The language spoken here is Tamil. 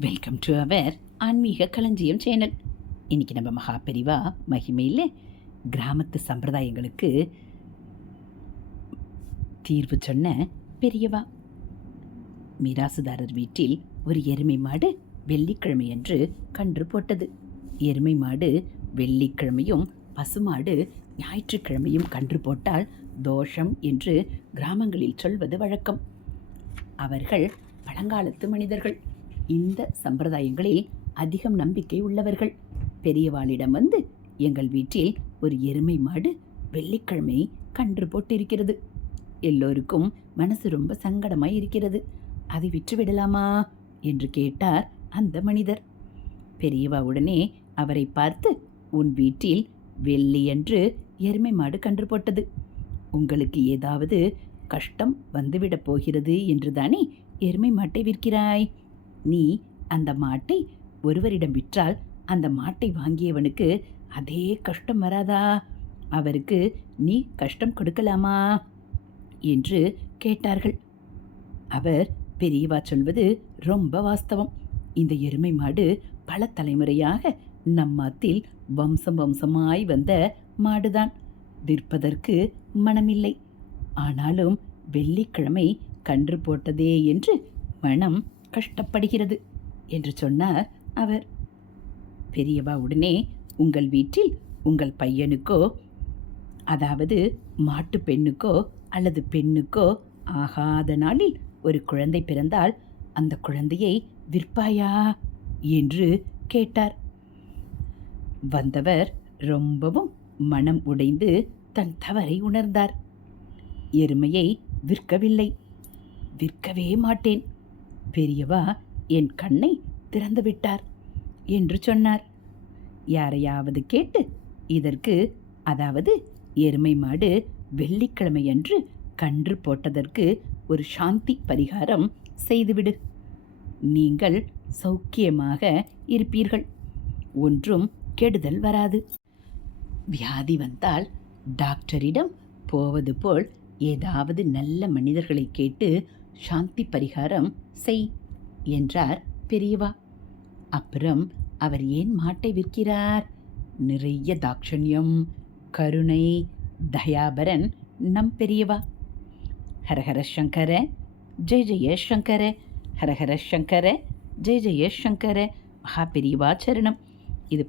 வெல்கம் டு அவர் ஆன்மீக களஞ்சியம் சேனல் இன்னைக்கு நம்ம மகா பெரிவா மகிமையில் கிராமத்து சம்பிரதாயங்களுக்கு தீர்வு சொன்ன பெரியவா. மிராசுதாரர் வீட்டில் ஒரு எருமை மாடு வெள்ளிக்கிழமையன்று கன்று போட்டது. எருமை மாடு வெள்ளிக்கிழமையும் பசுமாடு ஞாயிற்றுக்கிழமையும் கன்று போட்டால் தோஷம் என்று கிராமங்களில் சொல்வது வழக்கம். அவர்கள் பழங்காலத்து மனிதர்கள். இந்த சம்பிரதாயங்களில் அதிகம் நம்பிக்கை உள்ளவர்கள். பெரியவாளிடம் வந்து எங்கள் வீட்டில் ஒரு எருமை மாடு வெள்ளிக்கிழமை கன்று போட்டிருக்கிறது. எல்லோருக்கும் மனசு ரொம்ப சங்கடமாய் இருக்கிறது. அதை விற்றுவிடலாமா? என்று கேட்டார் அந்த மனிதர். பெரியவா உடனே அவரை பார்த்து உன் வீட்டில் வெள்ளியன்று எருமை மாடு கன்று போட்டது. உங்களுக்கு ஏதாவது கஷ்டம் வந்துவிடப் போகிறது என்றுதானே எருமை மாட்டை விற்கிறாய்? நீ அந்த மாட்டை ஒருவரிடம் விற்றால் அந்த மாட்டை வாங்கியவனுக்கு அதே கஷ்டம் வராதா? அவருக்கு நீ கஷ்டம் கொடுக்கலாமா? என்று கேட்டார்கள். அவர் பெரியவா சொல்வது ரொம்ப வாஸ்தவம். இந்த எருமை மாடு பல தலைமுறையாக நம்மத்தில் வம்சம் வம்சமாய் வந்த மாடுதான். விற்பதற்கு மனமில்லை. ஆனாலும் வெள்ளிக்கிழமை கன்று போட்டதே என்று மனம் கஷ்டப்படுகிறது என்று சொன்னார் அவர். பெரியவா உடனே உங்கள் வீட்டில் உங்கள் பையனுக்கோ அதாவது மாட்டு பெண்ணுக்கோ அல்லது பெண்ணுக்கோ ஆகாத நாளில் ஒரு குழந்தை பிறந்தால் அந்த குழந்தையை விற்பாயா? என்று கேட்டார். வந்தவர் ரொம்பவும் மனம் உடைந்து தன் தவறை உணர்ந்தார். எருமையை விற்கவில்லை. விற்கவே மாட்டேன். பெரியவா என் கண்ணை திறந்து விட்டார் என்று சொன்னார். யாரையாவது கேட்டு இதற்கு அதாவது எருமை மாடு வெள்ளிக்கிழமையன்று கன்று போட்டதற்கு ஒரு சாந்தி பரிகாரம் செய்துவிடு. நீங்கள் சௌக்கியமாக இருப்பீர்கள். ஒன்றும் கெடுதல் வராது. வியாதி வந்தால் டாக்டரிடம் போவது போல் ஏதாவது நல்ல மனிதர்களை கேட்டு சாந்தி பரிகாரம் செய் என்றார் பெரியவா. அப்புறம் அவர் ஏன் மாட்டை விற்கிறார்? நிறைய தாட்சண்யம் கருணை தயாபரன் நம் பெரியவா. ஹரஹர சங்கர ஜெய ஜெய சங்கர ஹரஹர சங்கர ஜெய ஜெய சங்கர மகா பெரியவா சரணம். இது